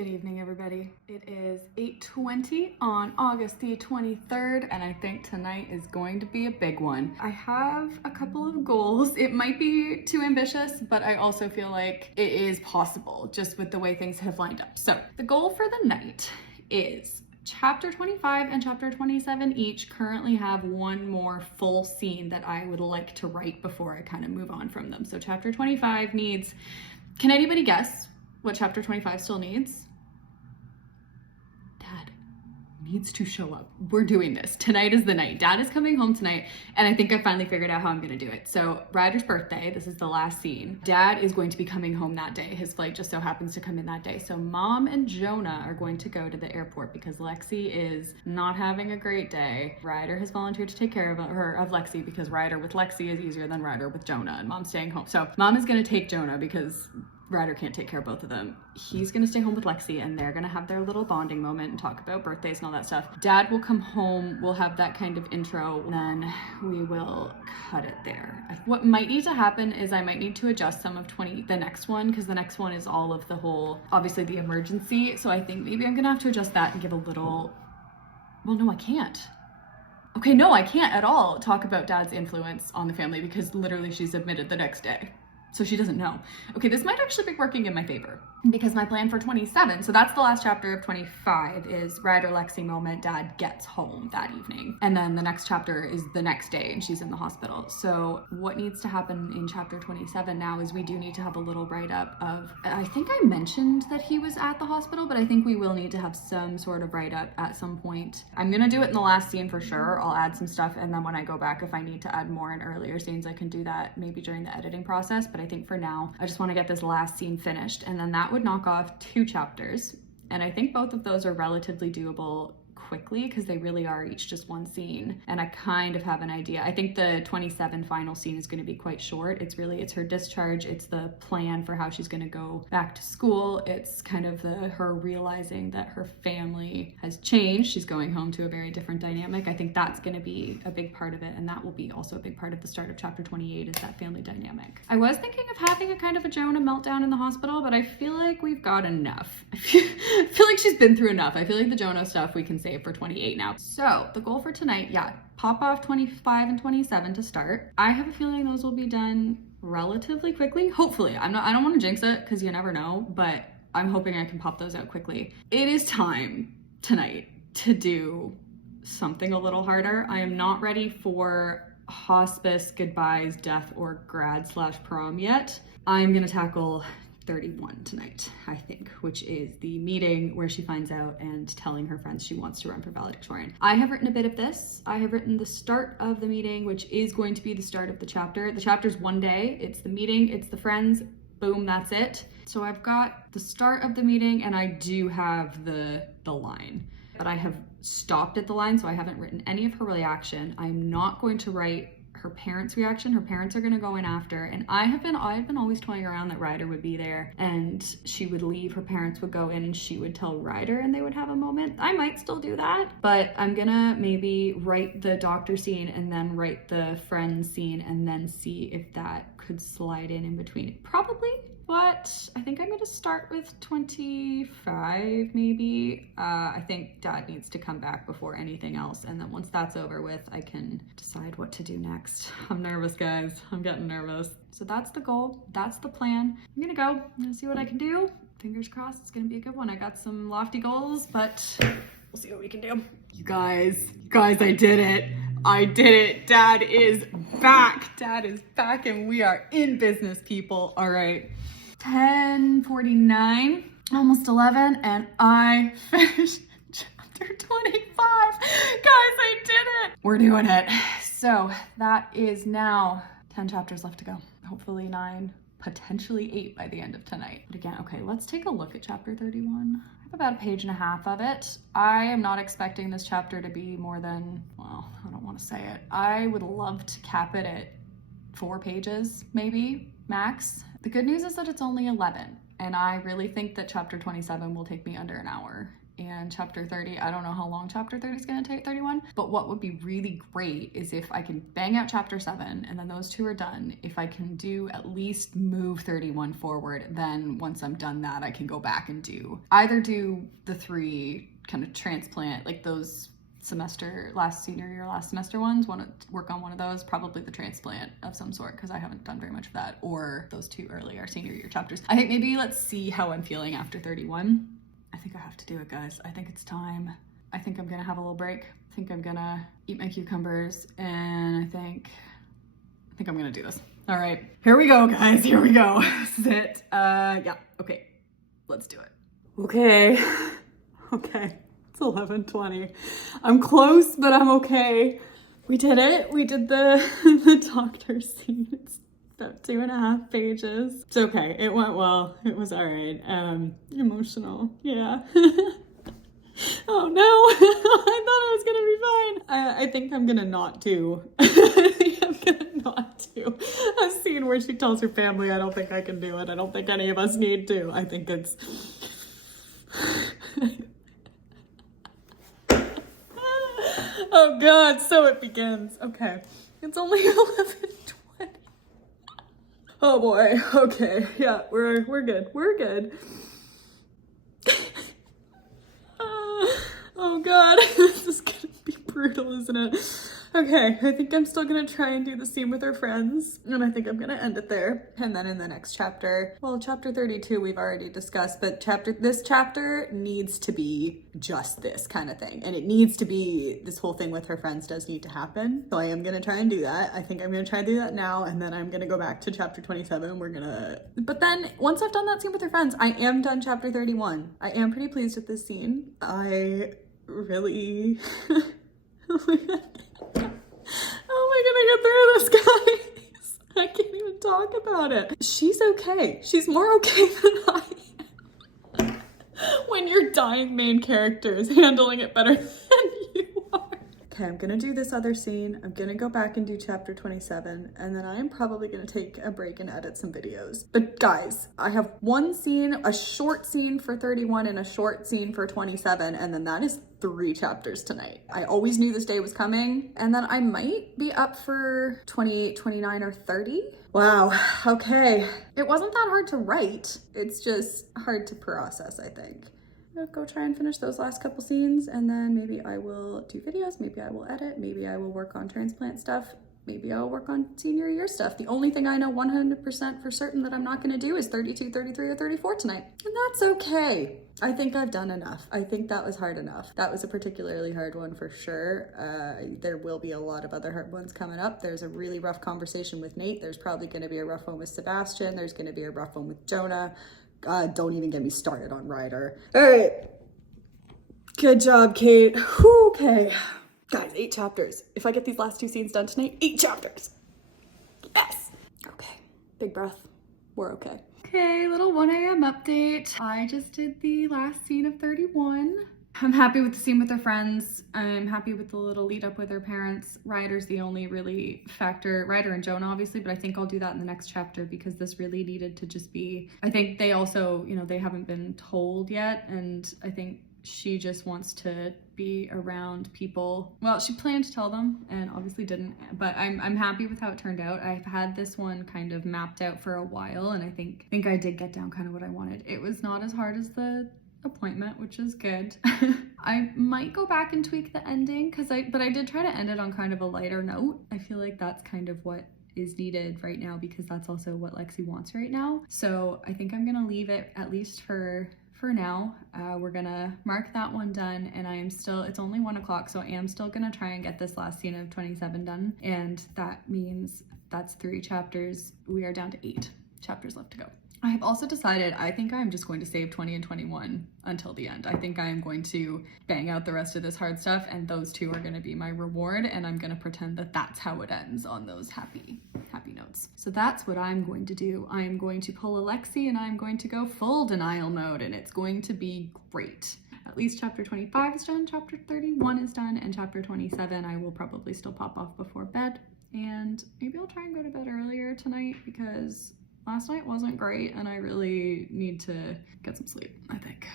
Good evening, everybody. It is 8:20 on August the 23rd, and I think tonight is going to be a big one. I have a couple of goals. It might be too ambitious, but I also feel like it is possible just with the way things have lined up. So the goal for the night is Chapter 25 and Chapter 27 each currently have one more full scene that I would like to write before I kind of move on from them. So Chapter 25 needs, can anybody guess what Chapter 25 still needs? Dad needs to show up. We're doing this. Tonight is the night. Dad is coming home tonight, and I think I finally figured out how I'm gonna do it. So Ryder's birthday, this is the last scene. Dad is going to be coming home that day. His flight just so happens to come in that day. So Mom and Jonah are going to go to the airport because Lexi is not having a great day. Ryder has volunteered to take care of Lexi because Ryder with Lexi is easier than Ryder with Jonah, and Mom's staying home. So Mom is gonna take Jonah because Ryder can't take care of both of them. He's gonna stay home with Lexi and they're gonna have their little bonding moment and talk about birthdays and all that stuff. Dad will come home, we'll have that kind of intro, and then we will cut it there. What might need to happen is I might need to adjust some of the next one, because the next one is all of the whole, obviously the emergency. So I think maybe I'm gonna have to adjust that and give a little, well, no, I can't. Okay, no, I can't at all talk about Dad's influence on the family because literally she's admitted the next day. So she doesn't know. Okay, this might actually be working in my favor because my plan for 27, so that's the last chapter of 25, is Ryder Lexi moment, Dad gets home that evening. And then the next chapter is the next day and she's in the hospital. So what needs to happen in chapter 27 now is we do need to have a little write-up of, I think I mentioned that he was at the hospital, but I think we will need to have some sort of write-up at some point. I'm gonna do it in the last scene for sure. I'll add some stuff, and then when I go back, if I need to add more in earlier scenes, I can do that maybe during the editing process. But I think for now, I just want to get this last scene finished, and then that would knock off 2 chapters. And I think both of those are relatively doable quickly because they really are each just one scene, and I kind of have an idea. I think the 27 final scene is going to be quite short. It's her discharge, it's the plan for how she's going to go back to school, it's kind of her realizing that her family has changed, she's going home to a very different dynamic. I think that's going to be a big part of it, and that will be also a big part of the start of chapter 28 is that family dynamic. I was thinking of having a kind of a Jonah meltdown in the hospital, but I feel like we've got enough. I feel like she's been through enough. I feel like the Jonah stuff we can save for 28 now. So the goal for tonight, yeah, pop off 25 and 27 to start. I have a feeling those will be done relatively quickly. Hopefully. I don't want to jinx it because you never know, but I'm hoping I can pop those out quickly. It is time tonight to do something a little harder. I am not ready for hospice, goodbyes, death, or grad/prom yet. I'm gonna tackle 31 tonight, I think, which is the meeting where she finds out and telling her friends she wants to run for valedictorian. I have written a bit of this. I have written the start of the meeting, which is going to be the start of the chapter. The chapter's one day. It's the meeting, it's the friends, boom, that's it. So I've got the start of the meeting, and I do have the line, but I have stopped at the line, so I haven't written any of her reaction. I'm not going to write her parents' reaction. Her parents are gonna go in after, and I've been always toying around that Ryder would be there and she would leave, her parents would go in and she would tell Ryder and they would have a moment. I might still do that, but I'm gonna maybe write the doctor scene and then write the friend scene and then see if that could slide in between. Probably, but I think I'm gonna start with 25 maybe. I think Dad needs to come back before anything else, and then once that's over with, I can decide what to do next. I'm nervous, guys. I'm getting nervous. So that's the goal, that's the plan. I'm gonna go, I'm gonna see what I can do. Fingers crossed it's gonna be a good one. I got some lofty goals, but we'll see what we can do. You guys, I did it. I did it. Dad is back. Dad is back and we are in business, people. All right. 10:49, almost 11, and I finished chapter 25. Guys, I did it. We're doing it. So that is now 10 chapters left to go. Hopefully 9, potentially 8 by the end of tonight. But again, okay, let's take a look at chapter 31. I have about a page and a half of it. I am not expecting this chapter to be more than, well, I don't want to say it. I would love to cap it at 4 pages, maybe, max. The good news is that it's only 11. And I really think that chapter 27 will take me under an hour. And chapter 30, I don't know how long chapter 30 is going to take, 31, but what would be really great is if I can bang out chapter 7 and then those two are done. If I can do at least move 31 forward, then once I'm done that, I can go back and either do the 3 kind of transplant, like those last semester ones, want to work on one of those, probably the transplant of some sort, because I haven't done very much of that, or those 2 earlier senior year chapters. I think maybe let's see how I'm feeling after 31. I think I have to do it, guys. I think it's time. I think I'm gonna have a little break. I think I'm gonna eat my cucumbers, and I think I'm gonna do this. All right, here we go, guys. Here we go. This is it. Yeah, okay, let's do it. Okay, it's 11:20. I'm close, but I'm okay. We did it. We did the doctor scene. It's about 2.5 pages. It's okay. It went well. It was all right. Emotional. Yeah. Oh no. I thought I was gonna be fine. I think I'm gonna not do. A scene where she tells her family. I don't think I can do it. I don't think any of us need to. I think it's. Oh God. So it begins. Okay. It's only 11:20. Oh boy, okay, yeah, we're good, we're good. Oh God, this is gonna be brutal, isn't it? Okay, I think I'm still gonna try and do the scene with her friends, and I think I'm gonna end it there. And then in the next chapter, well, chapter 32 we've already discussed, but this chapter needs to be just this kind of thing. And it needs to be, this whole thing with her friends does need to happen. So I am gonna try and do that. I think I'm gonna try and do that now, and then I'm gonna go back to chapter 27. But then once I've done that scene with her friends, I am done chapter 31. I am pretty pleased with this scene. I really, how am I gonna get through this, guys? I can't even talk about it. She's okay. She's more okay than I am. When your dying main character is handling it better than you are. Okay, I'm gonna do this other scene. I'm gonna go back and do chapter 27, and then I am probably gonna take a break and edit some videos. But guys, I have one scene, a short scene for 31 and a short scene for 27, and then that is 3 chapters tonight. I always knew this day was coming, and then I might be up for 28, 29, or 30. Wow, okay. It wasn't that hard to write. It's just hard to process, I think. I'll go try and finish those last couple scenes, and then maybe I will do videos, maybe I will edit, maybe I will work on transplant stuff, maybe I'll work on senior year stuff. The only thing I know 100% for certain that I'm not gonna do is 32, 33, or 34 tonight. And that's okay. I think I've done enough. I think that was hard enough. That was a particularly hard one for sure. There will be a lot of other hard ones coming up. There's a really rough conversation with Nate. There's probably gonna be a rough one with Sebastian. There's gonna be a rough one with Jonah. Don't even get me started on Ryder. All right. Good job, Kate. Whew, okay. Guys, 8 chapters. If I get these last 2 scenes done tonight, 8 chapters. Yes. Okay. Big breath. We're okay. Okay, little 1 a.m. update. I just did the last scene of 31. I'm happy with the scene with her friends. I'm happy with the little lead up with her parents. Ryder's the only really factor. Ryder and Jonah, obviously, but I think I'll do that in the next chapter because this really needed to just be, I think they also, you know, they haven't been told yet. And I think she just wants to be around people. Well, she planned to tell them and obviously didn't, but I'm happy with how it turned out. I've had this one kind of mapped out for a while, and I think I did get down kind of what I wanted. It was not as hard as the appointment, which is good. I might go back and tweak the ending but I did try to end it on kind of a lighter note. I feel like that's kind of what is needed right now because that's also what Lexi wants right now. So I think I'm gonna leave it at least for now. We're gonna mark that one done, and it's only 1 o'clock, so I am still gonna try and get this last scene of 27 done, and that means that's 3 chapters. We are down to 8 chapters left to go. I have also decided I think I'm just going to save 20 and 21 until the end. I think I am going to bang out the rest of this hard stuff, and those 2 are going to be my reward, and I'm going to pretend that that's how it ends on those happy notes. So that's what I'm going to do. I am going to pull a Lexi, and I'm going to go full denial mode, and it's going to be great. At least chapter 25 is done, chapter 31 is done, and chapter 27 I will probably still pop off before bed, and maybe I'll try and go to bed earlier tonight because last night wasn't great and I really need to get some sleep, I think.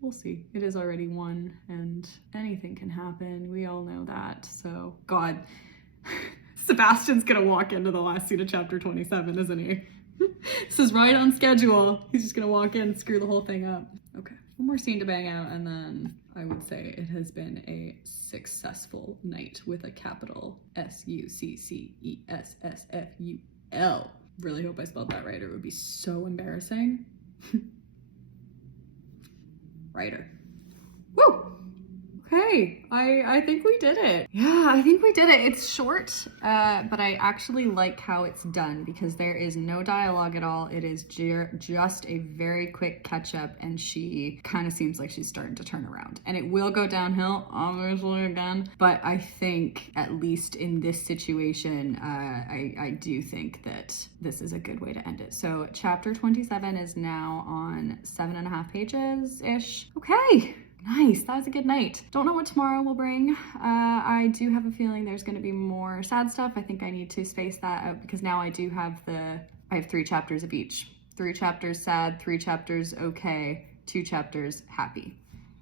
We'll see. It is already 1 and anything can happen. We all know that. So, God, Sebastian's gonna walk into the last scene of chapter 27, isn't he? This is right on schedule. He's just gonna walk in and screw the whole thing up. Okay, one more scene to bang out and then I would say it has been a successful night with a capital SUCCESSFUL. Really hope I spelled that right or it would be so embarrassing. Writer. Woo! Okay, I think we did it. Yeah, I think we did it. It's short, but I actually like how it's done because there is no dialogue at all. It is just a very quick catch up and she kind of seems like she's starting to turn around. And it will go downhill, obviously, again, but I think at least in this situation, I do think that this is a good way to end it. So chapter 27 is now on 7.5 pages-ish. Okay. Nice, that was a good night. Don't know what tomorrow will bring. I do have a feeling there's gonna be more sad stuff. I think I need to space that out because now I have 3 chapters of each. 3 chapters sad, 3 chapters okay, 2 chapters happy.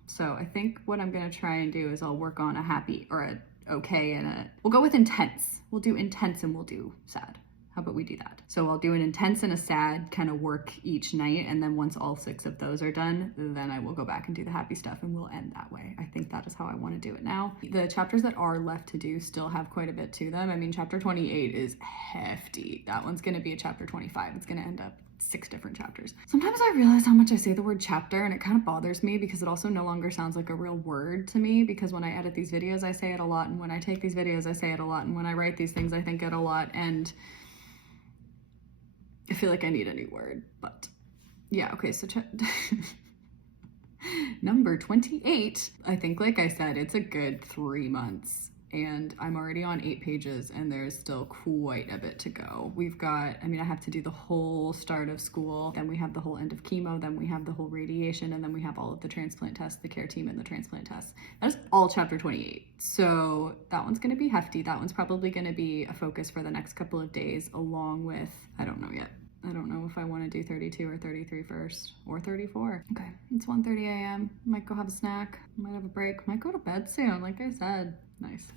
So I think what I'm gonna try and do is I'll work on a happy or a okay and we'll go with intense. We'll do intense and we'll do sad. How about we do that? So I'll do an intense and a sad kind of work each night. And then once all 6 of those are done, then I will go back and do the happy stuff and we'll end that way. I think that is how I want to do it now. The chapters that are left to do still have quite a bit to them. I mean, chapter 28 is hefty. That one's going to be a chapter 25. It's going to end up 6 different chapters. Sometimes I realize how much I say the word chapter and it kind of bothers me because it also no longer sounds like a real word to me because when I edit these videos, I say it a lot. And when I take these videos, I say it a lot. And when I write these things, I think it a lot. And I feel like I need a new word, but yeah, okay, so number 28, I think, like I said, it's a good 3 months and I'm already on 8 pages and there's still quite a bit to go. We've got, I mean, I have to do the whole start of school, then we have the whole end of chemo, then we have the whole radiation, and then we have all of the transplant tests, the care team and the transplant tests. That's all chapter 28. So that one's gonna be hefty. That one's probably gonna be a focus for the next couple of days along with, I don't know yet. I don't know if I want to do 32 or 33 first, or 34. Okay, it's 1:30 a.m. Might go have a snack, might have a break, might go to bed soon, like I said. Nice.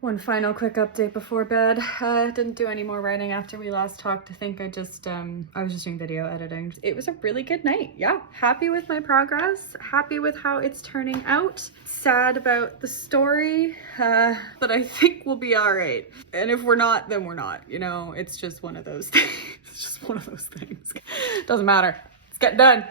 One final quick update before bed. Didn't do any more writing after we last talked. I think I was just doing video editing. It was a really good night. Yeah, happy with my progress, happy with how it's turning out. Sad about the story, but I think we'll be all right. And if we're not, then we're not, you know, it's just one of those things. It's just one of those things. Doesn't matter. Let's get done.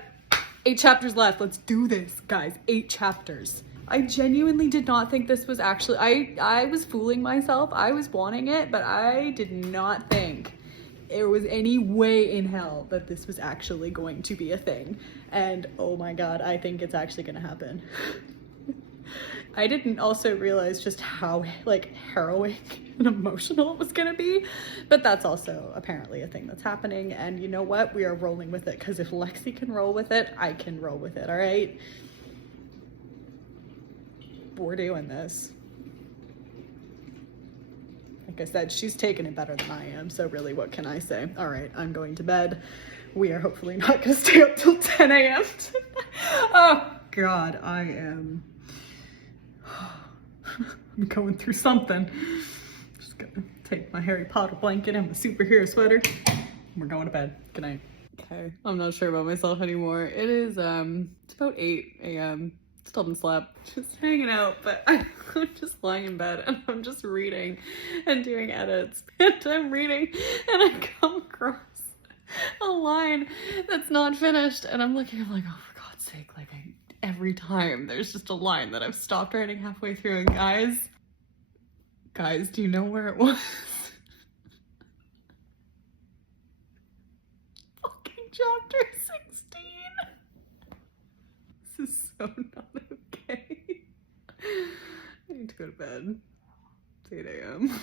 8 chapters left. Let's do this, guys. 8 chapters. I genuinely did not think this was actually, I was fooling myself. I was wanting it, but I did not think there was any way in hell that this was actually going to be a thing. And oh my God, I think it's actually gonna happen. I didn't also realize just how like harrowing and emotional it was gonna be, but that's also apparently a thing that's happening. And you know what? We are rolling with it because if Lexi can roll with it, I can roll with it, all right? We're doing this. Like I said, she's taking it better than I am, so really what can I say? All right, I'm going to bed. We are hopefully not gonna stay up till 10 a.m. Oh God, I'm going through something. Just gonna take my Harry Potter blanket and my superhero sweater. We're going to bed. Good night. Okay, I'm not sure about myself anymore. It is, it's about 8 a.m. Still haven't slept, just hanging out, but I'm just lying in bed and I'm just reading and doing edits. And I'm reading and I come across a line that's not finished and I'm looking, I'm like, oh, for God's sake, like every time there's just a line that I've stopped writing halfway through. And guys, do you know where it was? Fucking chapter 16. This is so not okay. I need to go to bed. It's 8 a.m.